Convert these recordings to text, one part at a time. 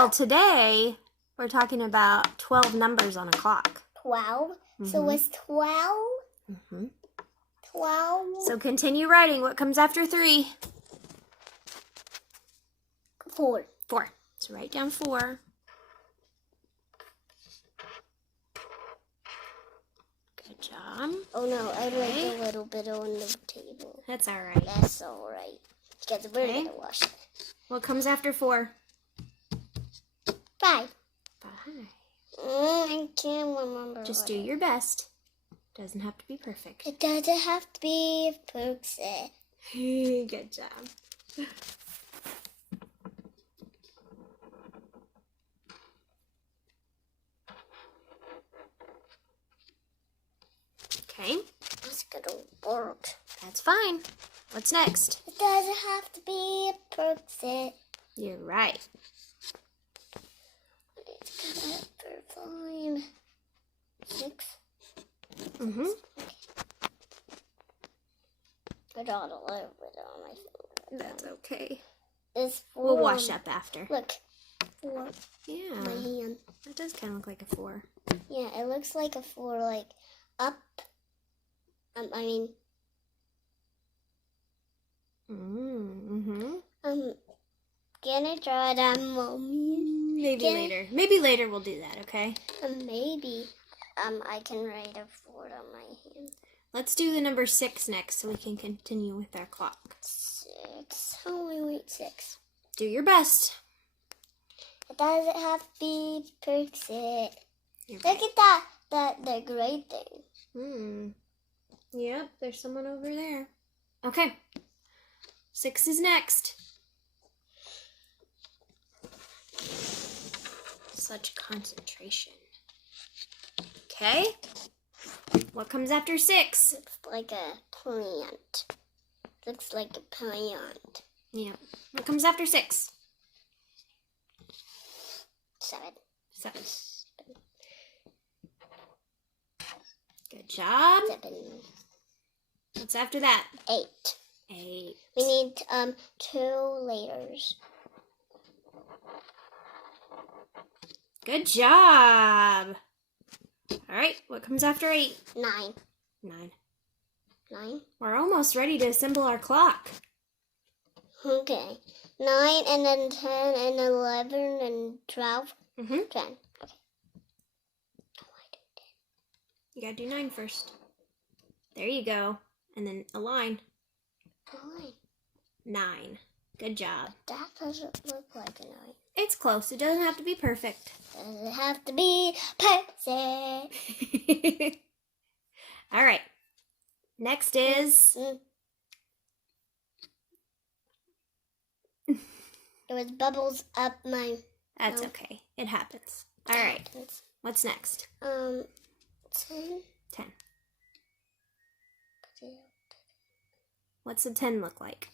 Well, today we're talking about 12 numbers on a clock. 12? So it's 12? Mm-hmm. 12? So continue writing. What comes after 3? 4. 4. So write down 4. Good job. Oh no, I wrote a little bit on the table. That's all right. That's all right. Because we're going to wash it. What comes after 4? 5. 5. I can't remember. Just do your best. Doesn't have to be perfect. It doesn't have to be perfect. Good job. Okay. That's gonna work. That's fine. What's next? It doesn't have to be perfect. You're right. It's gonna be fine. 6. Mm-hmm. I got a little bit on my finger. That's okay. It's 4. We'll wash up after. Look. 4. Yeah. My hand. That does kind of look like a 4. Yeah, it looks like a 4, like up. I mean. Mm-hmm. Can I try that, Mommy? Maybe later we'll do that, okay? Maybe. I can write a 4 on my hand. Let's do the number 6 next so we can continue with our clock. 6. Oh, wait, 6. Do your best. It doesn't have to be perfect. You're Look at that, the gray thing. Yep, there's someone over there. Okay. 6 is next. Such concentration. Okay. What comes after 6? Looks like a plant. Looks like a plant. Yeah. What comes after 6? 7. 7. Good job. 7. What's after that? 8. 8. We need 2 letters. Good job. All right. What comes after 8? 9. 9. 9. We're almost ready to assemble our clock. Okay. 9 and then 10 and 11 and 12. 10. Okay. You gotta do 9 first. There you go. And then a line. 9. 9. Good job. That doesn't look like a 9. It's close. It doesn't have to be perfect. Doesn't have to be perfect. All right. Next is... There was bubbles up my... That's okay. It happens. All right. What's next? 10. 10. What's a 10 look like?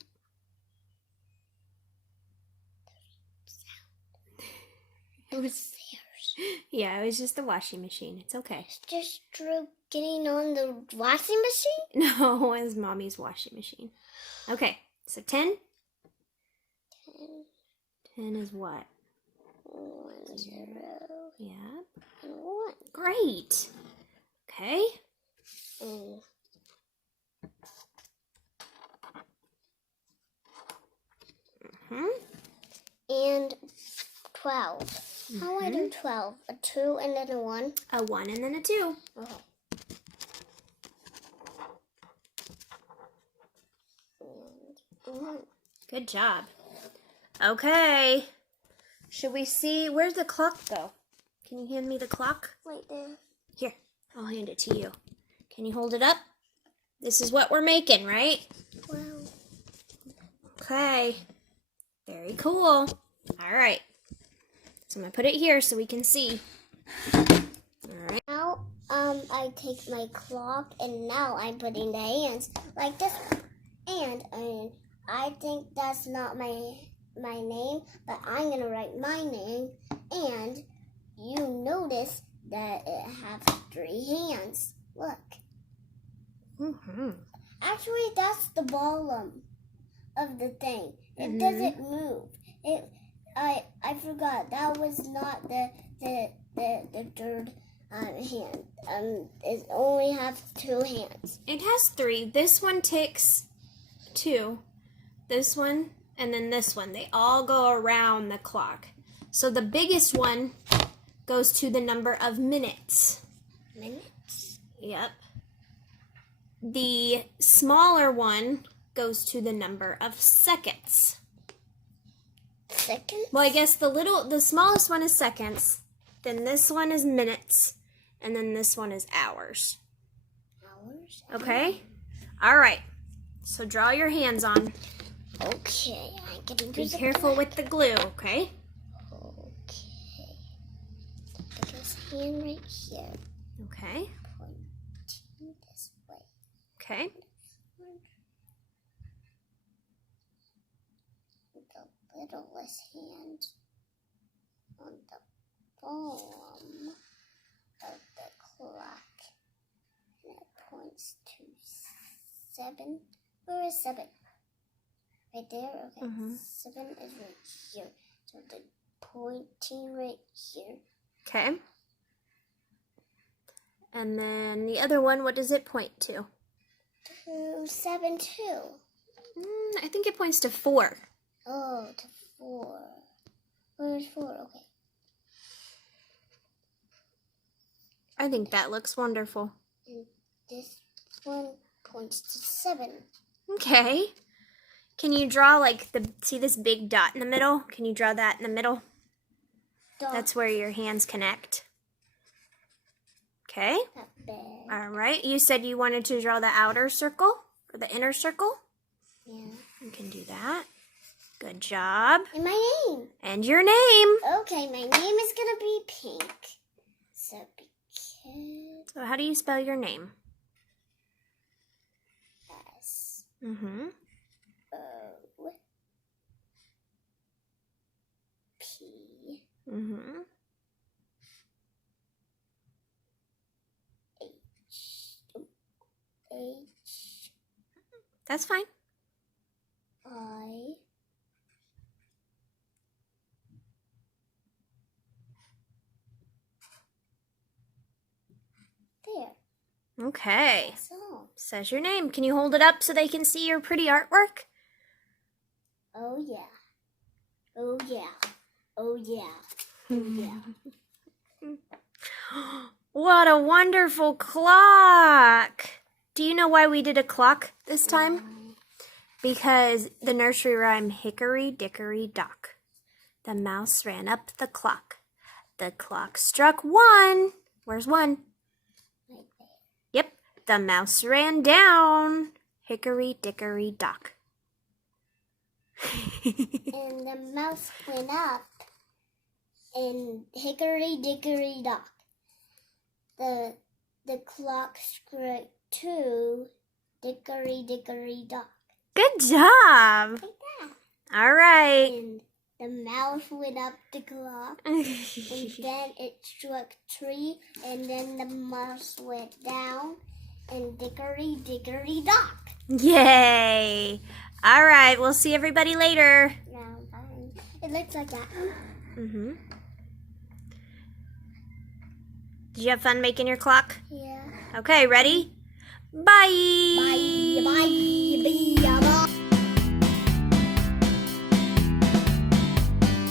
It was... Yeah, it was just the washing machine. It's okay. Just Drew getting on the washing machine? No, it was Mommy's washing machine. Okay, so 10? 10 is what? 1, 0. Yeah. And 1. Great. Okay. And 12. How do I do 12? A 2 and then a 1? A 1 and then a 2. Okay. And 1. Good job. Okay. Should we see? Where's the clock go? Can you hand me the clock? Right there. Here, I'll hand it to you. Can you hold it up? This is what we're making, right? Wow. Okay. Very cool. All right. So I'm going to put it here so we can see. All right. Now, I take my clock and now I'm putting the hands like this. And I think that's not my name, but I'm going to write my name. And you notice that it has 3 hands. Look. Actually, that's the bottom of the thing. It doesn't move. I forgot. That was not the third hand. It only has 2 hands. It has 3. This one ticks 2. This one, and then this one. They all go around the clock. So the biggest one goes to the number of minutes. Minutes? Yep. The smaller one goes to the number of seconds. Seconds? Well, I guess the smallest one is seconds. Then this one is minutes. And then this one is hours. Hours? Okay? All right. So draw your hands on. Okay, I'm getting Be careful with the glue, okay? Okay. Put this hand right here. Okay. Pointing this way. Okay. The littlest hand on the bottom of the clock. And it points to 7. Where is 7? Right there? Okay. 7 is right here. So the pointing right here. Okay. And then the other one, what does it point to? To 7 too. I think it points to 4. Oh, to 4. Where's 4? Okay. I think that looks wonderful. And this one points to 7. Okay. Can you draw see this big dot in the middle? Can you draw that in the middle? Dot. That's where your hands connect. Okay. Not bad. All right. You said you wanted to draw the outer circle or the inner circle? Yeah. You can do that. Good job. And my name. And your name. Okay, my name is gonna be Pink. So because So how do you spell your name? S Mm-hmm. O P Mm-hmm. H That's fine. I there. Okay. That's all. Says your name. Can you hold it up so they can see your pretty artwork? Oh yeah. Oh yeah. Oh yeah. Oh yeah. What a wonderful clock! Do you know why we did a clock this time? Because the nursery rhyme Hickory Dickory Dock. The mouse ran up the clock. The clock struck 1. Where's 1? Right there. Yep. The mouse ran down. Hickory Dickory Dock. And the mouse went up in Hickory Dickory Dock. The clock struck 2, Dickory Dickory Dock. Good job. Like that. All right. And the mouse went up the clock, and then it struck 3, and then the mouse went down, and Dickory Dickory Dock. Yay. All right. We'll see everybody later. Now, bye. It looks like that. Mm-hmm. Did you have fun making your clock? Yeah. Okay, ready? Bye. Bye. Bye.